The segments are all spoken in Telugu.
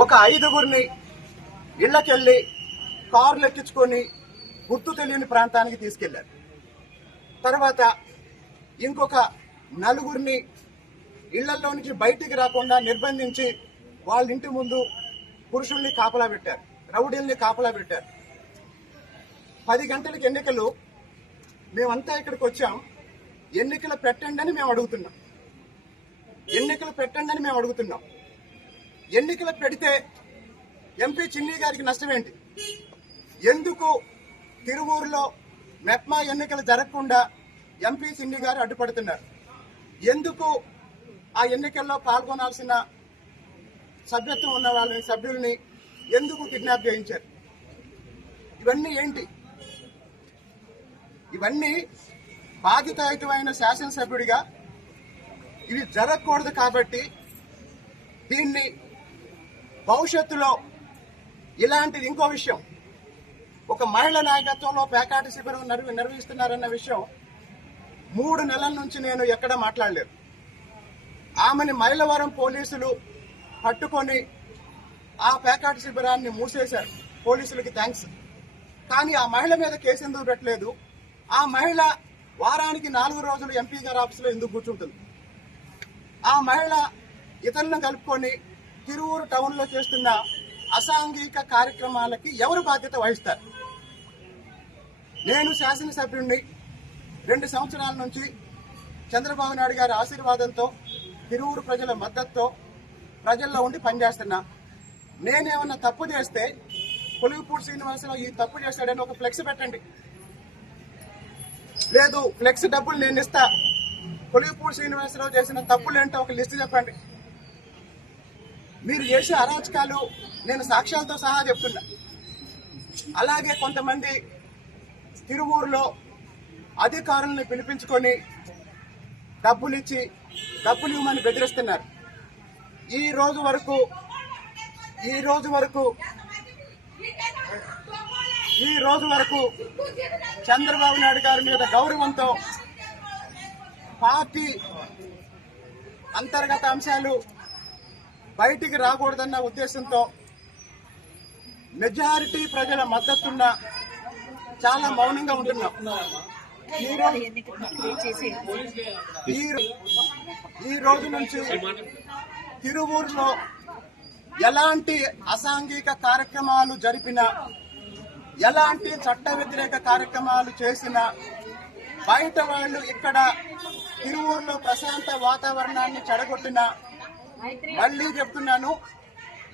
ఒక 5గురిని ఇళ్లకెళ్లి కార్లు ఎక్కించుకొని గుర్తు తెలియని ప్రాంతానికి తీసుకెళ్లారు. తర్వాత ఇంకొక 4గురిని ఇళ్లలో నుంచి బయటికి రాకుండా నిర్బంధించి వాళ్ళ ఇంటి ముందు పురుషుల్ని కాపలా పెట్టారు, రౌడీల్ని కాపలా పెట్టారు. 10 గంటలకు ఎన్నికలు, మేమంతా ఇక్కడికి వచ్చాం. ఎన్నికలు పెట్టండి అని మేము అడుగుతున్నాం. ఎన్నికలు పెట్టండి అని మేము అడుగుతున్నాం. ఎన్నికలు పెడితే ఎంపీ చిన్ని గారికి నష్టం ఏంటి? ఎందుకు తిరువూరులో మెప్మా ఎన్నికలు జరగకుండా ఎంపీ చిన్ని గారు అడ్డుపడుతున్నారు? ఎందుకు ఆ ఎన్నికల్లో పాల్గొనాల్సిన సభ్యత్వం ఉన్న వాళ్ళని, సభ్యుల్ని ఎందుకు కిడ్నాప్ చేయించారు? ఇవన్నీ ఏంటి? ఇవన్నీ బాధ్యతాయుతమైన శాసనసభ్యుడిగా ఇవి జరగకూడదు. కాబట్టి దీన్ని భవిష్యత్తులో ఇలాంటిది ఇంకో విషయం, ఒక మహిళ నాయకత్వంలో పేకాటి శిబిరం నిర్వహిస్తున్నారన్న విషయం 3 నెలల నుంచి నేను ఎక్కడ మాట్లాడలేదు. ఆమెని మైలవరం పోలీసులు పట్టుకొని ఆ పేకాటి శిబిరాన్ని మూసేశారు. పోలీసులకి థ్యాంక్స్. కానీ ఆ మహిళ మీద కేసు ఎందుకు పెట్టలేదు? ఆ మహిళ వారానికి 4 రోజులు ఎంపీ గారి ఆఫీసులో ఎందుకు కూర్చుంటుంది? ఆ మహిళ ఇతరులను కలుపుకొని తిరువూరు టౌన్ లో చేస్తున్న అసాంఘిక కార్యక్రమాలకి ఎవరు బాధ్యత వహిస్తారు? నేను శాసనసభ్యుడిని 2 సంవత్సరాల నుంచి చంద్రబాబు నాయుడు గారి ఆశీర్వాదంతో, తిరువూరు ప్రజల మద్దతుతో ప్రజల్లో ఉండి పనిచేస్తున్నా. నేనేమన్నా తప్పు చేస్తే పొలుగుపూడి శ్రీనివాసరావు ఈ తప్పు చేశాడని ఒక ఫ్లెక్స్ పెట్టండి. లేదు, ఫ్లెక్స్ డబ్బులు నేను ఇస్తా, పొలుగుపూడి శ్రీనివాసరావు చేసిన తప్పులేంటో ఒక లిస్టు చెప్పండి. మీరు చేసే అరాచకాలు నేను సాక్ష్యాలతో సహా చెప్తున్నా. అలాగే కొంతమంది తిరువూరులో అధికారులను పిలిపించుకొని డబ్బులు ఇవ్వమని బెదిరిస్తున్నారు. ఈ రోజు వరకు చంద్రబాబు నాయుడు గారి మీద గౌరవంతో, పార్టీ అంతర్గత అంశాలు బయటికి రాకూడదన్న ఉద్దేశంతో మెజారిటీ ప్రజల మద్దతున్న చాలా మౌనంగా ఉంటున్నాం. ఈ రోజు నుంచి తిరువూరులో ఎలాంటి అసాంఘిక కార్యక్రమాలు జరిపినా, ఎలాంటి చట్ట వ్యతిరేక కార్యక్రమాలు చేసినా, బయట వాళ్ళు ఇక్కడ తిరువూరులో ప్రశాంత వాతావరణాన్ని చెడగొట్టినా, మళ్లీ చెప్తున్నాను,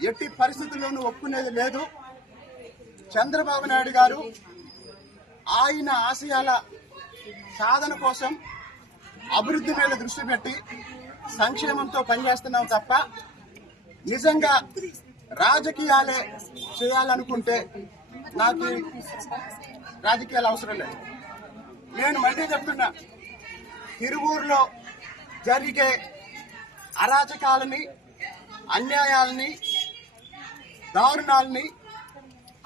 ఎట్టి పరిస్థితుల్లోనూ ఒప్పుకునేది లేదు. చంద్రబాబు నాయుడు గారు ఆయన ఆశయాల సాధన కోసం అభివృద్ధి మీద దృష్టి పెట్టి సంక్షేమంతో పనిచేస్తున్నాం తప్ప నిజంగా రాజకీయాలే చేయాలనుకుంటే నాకు రాజకీయాలు అవసరం లేదు. నేను మళ్ళీ చెప్తున్నా, తిరువూరులో జరిగే అరాచకాలని, అన్యాయాలని, దారుణాలని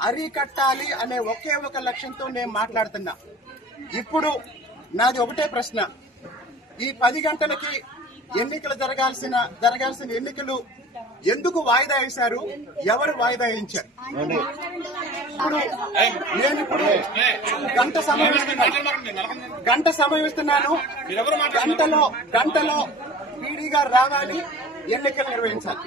అరికట్టాలి అనే ఒకే ఒక లక్ష్యంతో నేను మాట్లాడుతున్నా. ఇప్పుడు నాది ఒకటే ప్రశ్న, ఈ 10 గంటలకి ఎన్నికలు జరగాల్సిన ఎన్నికలు ఎందుకు వాయిదా వేశారు? ఎవరు వాయిదా వేయించారు? నేను ఇప్పుడు గంట సమయం ఇస్తున్నాను. గంటలో పీడీ గారు రావాలి, ఎన్నికలు నిర్వహించాలి.